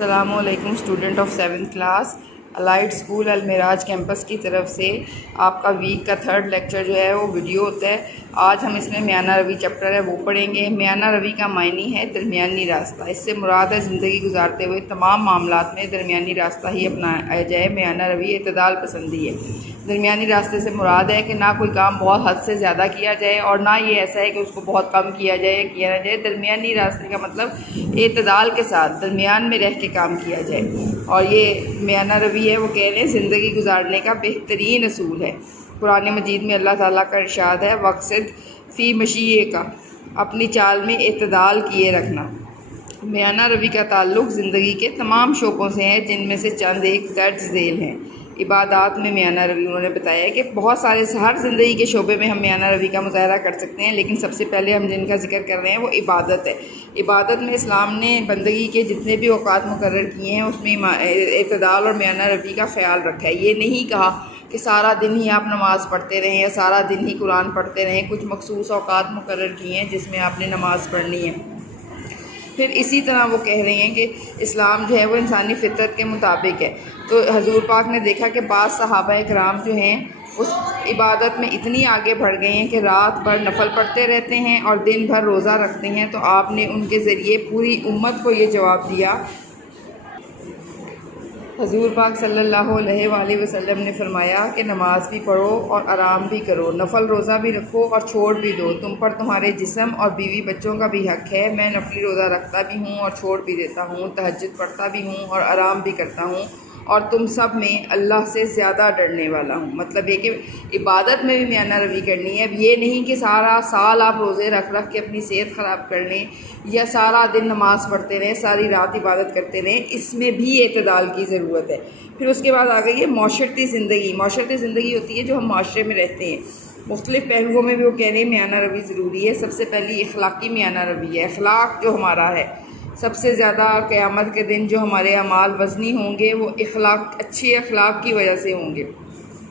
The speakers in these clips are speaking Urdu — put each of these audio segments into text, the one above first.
السلام علیکم student of 7th class elite school Al-Miraj campus کی طرف سے آپ کا ویک کا 3rd لیکچر جو ہے وہ ویڈیو ہوتا ہے۔ آج ہم اس میں میانہ روی چیپٹر ہے وہ پڑھیں گے۔ میانہ روی کا معنی ہے درمیانی راستہ۔ اس سے مراد ہے زندگی گزارتے ہوئے تمام معاملات میں درمیانی راستہ ہی اپنایا جائے۔ میانہ روی اعتدال پسندی ہے۔ درمیانی راستے سے مراد ہے کہ نہ کوئی کام بہت حد سے زیادہ کیا جائے اور نہ یہ ایسا ہے کہ اس کو بہت کم کیا جائے کیا نہ جائے۔ درمیانی راستے کا مطلب اعتدال کے ساتھ درمیان میں رہ کے کام کیا جائے، اور یہ میانہ روی ہے وہ کہہ رہے ہیں زندگی گزارنے کا بہترین اصول ہے۔ قرآن مجید میں اللہ تعالیٰ کا ارشاد ہے وقصد فی مشیے کا، اپنی چال میں اعتدال کیے رکھنا۔ میانہ روی کا تعلق زندگی کے تمام شعبوں سے ہے، جن میں سے چند ایک درج ذیل ہیں۔ عبادات میں میانہ روی انہوں نے بتایا کہ بہت سارے ہر زندگی کے شعبے میں ہم میانہ روی کا مظاہرہ کر سکتے ہیں، لیکن سب سے پہلے ہم جن کا ذکر کر رہے ہیں وہ عبادت ہے۔ عبادت میں اسلام نے بندگی کے جتنے بھی اوقات مقرر کیے ہیں اس میں اعتدال اور میانہ روی کا خیال رکھا ہے۔ یہ نہیں کہا کہ سارا دن ہی آپ نماز پڑھتے رہیں یا سارا دن ہی قرآن پڑھتے رہیں، کچھ مخصوص اوقات مقرر کیے ہیں جس میں آپ نے نماز پڑھنی ہے۔ پھر اسی طرح وہ کہہ رہے ہیں کہ اسلام جو ہے وہ انسانی فطرت کے مطابق ہے۔ تو حضور پاک نے دیکھا کہ بعض صحابہ کرام جو ہیں اس عبادت میں اتنی آگے بڑھ گئے ہیں کہ رات بھر نفل پڑھتے رہتے ہیں اور دن بھر روزہ رکھتے ہیں، تو آپ نے ان کے ذریعے پوری امت کو یہ جواب دیا۔ حضور پاک صلی اللہ علیہ وآلہ وسلم نے فرمایا کہ نماز بھی پڑھو اور آرام بھی کرو، نفل روزہ بھی رکھو اور چھوڑ بھی دو، تم پر تمہارے جسم اور بیوی بچوں کا بھی حق ہے۔ میں نفلی روزہ رکھتا بھی ہوں اور چھوڑ بھی دیتا ہوں، تہجد پڑھتا بھی ہوں اور آرام بھی کرتا ہوں، اور تم سب میں اللہ سے زیادہ ڈرنے والا ہوں۔ مطلب یہ کہ عبادت میں بھی میانہ روی کرنی ہے۔ اب یہ نہیں کہ سارا سال آپ روزے رکھ کے اپنی صحت خراب کر لیں یا سارا دن نماز پڑھتے رہیں، ساری رات عبادت کرتے رہیں، اس میں بھی اعتدال کی ضرورت ہے۔ پھر اس کے بعد آ گئی ہے معاشرتی زندگی۔ معاشرتی زندگی ہوتی ہے جو ہم معاشرے میں رہتے ہیں، مختلف پہلوؤں میں بھی وہ کہہ رہے ہیں میانہ روی ضروری ہے۔ سب سے پہلی اخلاقی میانہ روی ہے۔ اخلاق جو ہمارا ہے سب سے زیادہ قیامت کے دن جو ہمارے اعمال وزنی ہوں گے وہ اچھے اخلاق کی وجہ سے ہوں گے۔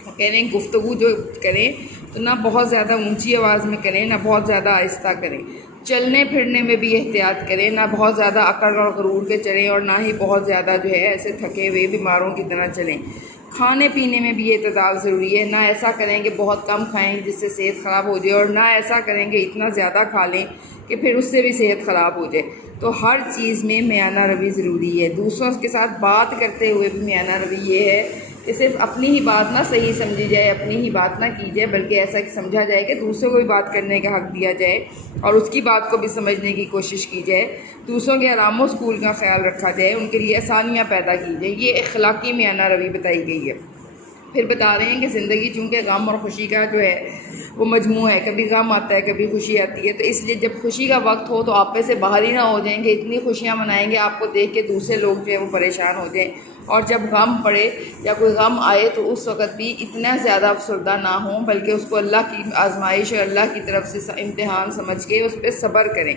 وہ کہہ رہے ہیں گفتگو جو کریں تو نہ بہت زیادہ اونچی آواز میں کریں نہ بہت زیادہ آہستہ کریں، چلنے پھرنے میں بھی احتیاط کریں، نہ بہت زیادہ اکڑ اور غرور کے چلیں اور نہ ہی بہت زیادہ جو ہے ایسے تھکے ہوئے بیماروں کی طرح چلیں۔ کھانے پینے میں بھی اعتدال ضروری ہے، نہ ایسا کریں کہ بہت کم کھائیں جس سے صحت خراب ہو جائے، اور نہ ایسا کریں کہ اتنا زیادہ کھا لیں کہ پھر اس سے بھی صحت خراب ہو جائے۔ تو ہر چیز میں میانہ روی ضروری ہے۔ دوسروں کے ساتھ بات کرتے ہوئے بھی میانہ روی یہ ہے کہ صرف اپنی ہی بات نہ صحیح سمجھی جائے، اپنی ہی بات نہ کی جائے، بلکہ ایسا کہ سمجھا جائے کہ دوسروں کو بھی بات کرنے کا حق دیا جائے اور اس کی بات کو بھی سمجھنے کی کوشش کی جائے، دوسروں کے آرام و سکون کا خیال رکھا جائے، ان کے لیے آسانیاں پیدا کی جائیں۔ یہ اخلاقی میانہ روی بتائی گئی ہے۔ پھر بتا رہے ہیں کہ زندگی چونکہ غم اور خوشی کا جو ہے وہ مجموعہ ہے، کبھی غم آتا ہے کبھی خوشی آتی ہے، تو اس لیے جب خوشی کا وقت ہو تو آپ پہ سے باہر ہی نہ ہو جائیں کہ اتنی خوشیاں منائیں گے آپ کو دیکھ کے دوسرے لوگ جو ہے وہ پریشان ہو جائیں، اور جب غم پڑے یا کوئی غم آئے تو اس وقت بھی اتنا زیادہ افسردہ نہ ہوں، بلکہ اس کو اللہ کی آزمائش اور اللہ کی طرف سے امتحان سمجھ کے اس پہ صبر کریں۔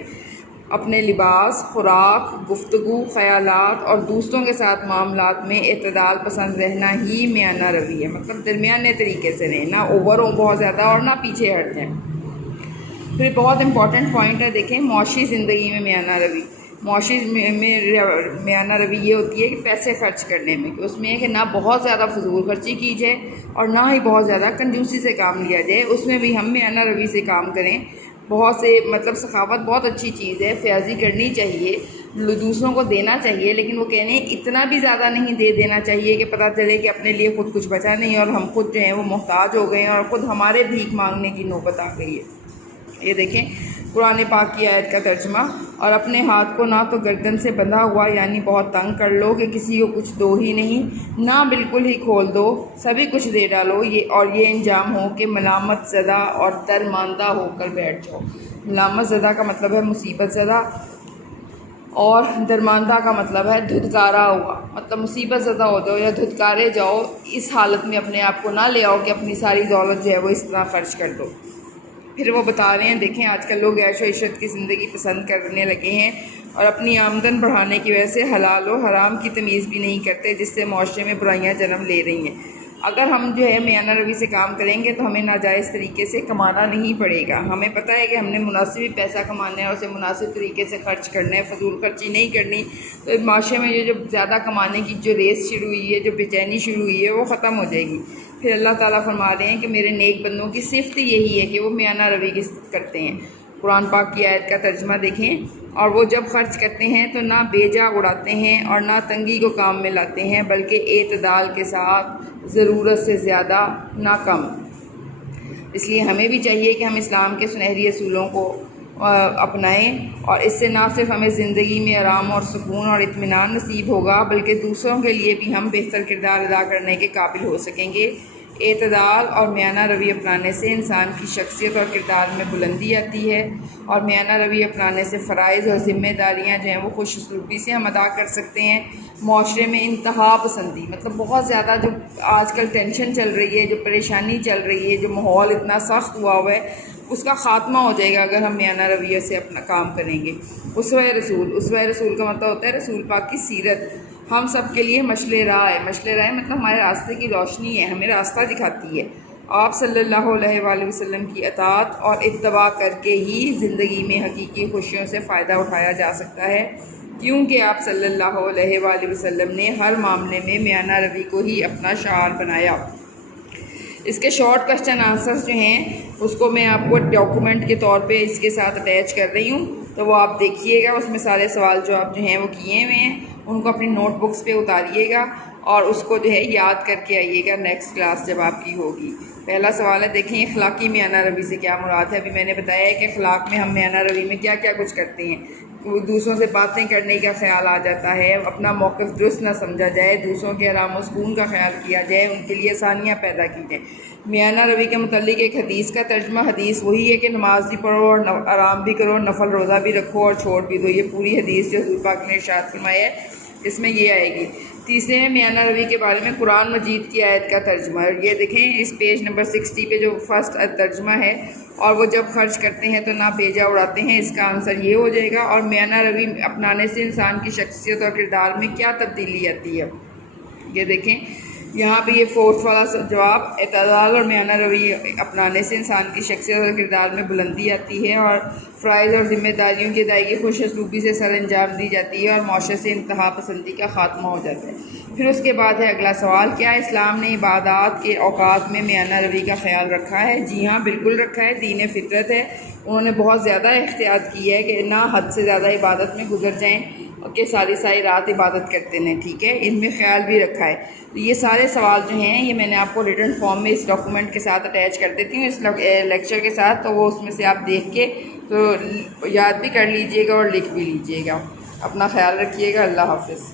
اپنے لباس، خوراک، گفتگو، خیالات اور دوسروں کے ساتھ معاملات میں اعتدال پسند رہنا ہی میانہ روی ہے۔ مطلب درمیانے طریقے سے رہیں، نہ اوور ہو بہت زیادہ اور نہ پیچھے ہٹ جائیں۔ پھر بہت امپورٹنٹ پوائنٹ ہے، دیکھیں معاشی زندگی میں میانہ روی۔ معاشی میں میانہ روی یہ ہوتی ہے کہ پیسے خرچ کرنے میں، کہ اس میں ہے کہ نہ بہت زیادہ فضول خرچی کی جائے اور نہ ہی بہت زیادہ کنجوسی سے کام لیا جائے، اس میں بھی ہم میانہ روی سے کام کریں۔ بہت سے مطلب سخاوت بہت اچھی چیز ہے، فیاضی کرنی چاہیے، دوسروں کو دینا چاہیے، لیکن وہ کہنے اتنا بھی زیادہ نہیں دے دینا چاہیے کہ پتہ چلے کہ اپنے لیے خود کچھ بچا نہیں اور ہم خود جو ہیں وہ محتاج ہو گئے ہیں اور خود ہمارے بھیک مانگنے کی نوبت آ گئی ہے۔ یہ دیکھیں قرآن پاک کی آیت کا ترجمہ، اور اپنے ہاتھ کو نہ تو گردن سے بندھا ہوا یعنی بہت تنگ کر لو کہ کسی کو کچھ دو ہی نہیں، نہ بالکل ہی کھول دو، سبھی کچھ دے ڈالو، اور یہ انجام ہو کہ ملامت زدہ اور درماندہ ہو کر بیٹھ جاؤ۔ ملامت زدہ کا مطلب ہے مصیبت زدہ، اور درماندہ کا مطلب ہے دھتکارا ہوا، مطلب مصیبت زدہ ہو جاؤ یا دھتکارے جاؤ، اس حالت میں اپنے آپ کو نہ لے آؤ کہ اپنی ساری دولت جو ہے وہ اس طرح خرچ کر دو۔ پھر وہ بتا رہے ہیں دیکھیں آج کل لوگ عیش و عشرت کی زندگی پسند کرنے لگے ہیں اور اپنی آمدن بڑھانے کی وجہ سے حلال و حرام کی تمیز بھی نہیں کرتے، جس سے معاشرے میں برائیاں جنم لے رہی ہیں۔ اگر ہم جو ہے میانہ روی سے کام کریں گے تو ہمیں ناجائز طریقے سے کمانا نہیں پڑے گا. ہمیں پتہ ہے کہ ہم نے مناسب پیسہ کمانا ہے اور اسے مناسب طریقے سے خرچ کرنا ہے, فضول خرچی نہیں کرنی. تو معاشرے میں یہ جو زیادہ کمانے کی جو ریس شروع ہوئی ہے, جو بے چینی شروع ہوئی ہے, وہ ختم ہو جائے گی. پھر اللہ تعالیٰ فرما رہے ہیں کہ میرے نیک بندوں کی صفت یہی ہے کہ وہ میانہ روی کی کرتے ہیں. قرآن پاک کی آیت کا ترجمہ دیکھیں, اور وہ جب خرچ کرتے ہیں تو نہ بے جا اڑاتے ہیں اور نہ تنگی کو کام میں لاتے ہیں, بلکہ اعتدال کے ساتھ, ضرورت سے زیادہ نہ کم. اس لیے ہمیں بھی چاہیے کہ ہم اسلام کے سنہری اصولوں کو اپنائیں, اور اس سے نہ صرف ہمیں زندگی میں آرام اور سکون اور اطمینان نصیب ہوگا, بلکہ دوسروں کے لیے بھی ہم بہتر کردار ادا کرنے کے قابل ہو سکیں گے. اعتدال اور میانہ روی اپنانے سے انسان کی شخصیت اور کردار میں بلندی آتی ہے, اور میانہ روی اپنانے سے فرائض اور ذمہ داریاں جو ہیں وہ خوش اسلوبی سے ہم ادا کر سکتے ہیں. معاشرے میں انتہا پسندی, مطلب بہت زیادہ جو آج کل ٹینشن چل رہی ہے, جو پریشانی چل رہی ہے, جو ماحول اتنا سخت ہوا ہے, اس کا خاتمہ ہو جائے گا اگر ہم میانہ رویہ سے اپنا کام کریں گے. اسوہ رسول کا مطلب ہوتا ہے رسول پاک کی سیرت. ہم سب کے لیے مشعل راہ ہے. مشعل راہ مطلب ہمارے راستے کی روشنی ہے, ہمیں راستہ دکھاتی ہے. آپ صلی اللہ علیہ وآلہ وسلم کی اطاعت اور اتباع کر کے ہی زندگی میں حقیقی خوشیوں سے فائدہ اٹھایا جا سکتا ہے, کیونکہ آپ صلی اللہ علیہ وآلہ وسلم نے ہر معاملے میں میانہ روی کو ہی اپنا شعار بنایا. اس کے شارٹ کوسچن آنسرز جو ہیں اس کو میں آپ کو ڈاکومنٹ کے طور پہ اس کے ساتھ اٹیچ کر رہی ہوں, تو وہ آپ دیکھیے گا. اس میں سارے سوال جو آپ جو ہیں وہ کیے ہوئے ہیں, ان کو اپنی نوٹ بکس پہ اتاریے گا اور اس کو جو ہے یاد کر کے آئیے گا نیکسٹ کلاس جب آپ کی ہوگی. پہلا سوال ہے, دیکھیں اخلاقی میانہ روی سے کیا مراد ہے. ابھی میں نے بتایا ہے کہ اخلاق میں ہم میانہ روی میں کیا کیا کچھ کرتے ہیں. دوسروں سے باتیں کرنے کا خیال آ جاتا ہے, اپنا موقف درست نہ سمجھا جائے, دوسروں کے آرام و سکون کا خیال کیا جائے, ان کے لیے آسانیاں پیدا کی جائیں. میانہ روی کے متعلق ایک حدیث کا ترجمہ, حدیث وہی ہے کہ نماز بھی پڑھو اور آرام بھی کرو, نفل روزہ بھی رکھو اور چھوڑ بھی دو. یہ پوری حدیث جو حضور پاک نے ارشاد فرمایا ہے اس میں یہ آئے گی. تیسرے میانہ روی کے بارے میں قرآن مجید کی آیت کا ترجمہ. یہ دیکھیں اس پیج نمبر 60 پہ جو فرسٹ ترجمہ ہے, اور وہ جب خرچ کرتے ہیں تو نہ بیجا اڑاتے ہیں, اس کا آنسر یہ ہو جائے گا. اور میانہ روی اپنانے سے انسان کی شخصیت اور کردار میں کیا تبدیلی آتی ہے, یہ دیکھیں یہاں پہ یہ فورتھ والا جواب. اعتدال اور میانہ روی اپنانے سے انسان کی شخصیت اور کردار میں بلندی آتی ہے, اور فرائض اور ذمہ داریوں کی ادائیگی خوش اسلوبی سے سر انجام دی جاتی ہے, اور معاشرے سے انتہا پسندی کا خاتمہ ہو جاتا ہے. پھر اس کے بعد ہے اگلا سوال, کیا اسلام نے عبادات کے اوقات میں میانہ روی کا خیال رکھا ہے؟ جی ہاں, بالکل رکھا ہے. دین فطرت ہے, انہوں نے بہت زیادہ احتیاط کی ہے کہ نہ حد سے زیادہ عبادت میں گزر جائیں کہ ساری رات عبادت کرتے ہیں. ٹھیک ہے, ان میں خیال بھی رکھا ہے. تو یہ سارے سوال جو ہیں یہ میں نے آپ کو ریٹن فارم میں اس ڈاکومنٹ کے ساتھ اٹیچ کر دیتی ہوں, اس لیکچر کے ساتھ, تو وہ اس میں سے آپ دیکھ کے تو یاد بھی کر لیجئے گا اور لکھ بھی لیجئے گا. اپنا خیال رکھیے گا. اللہ حافظ.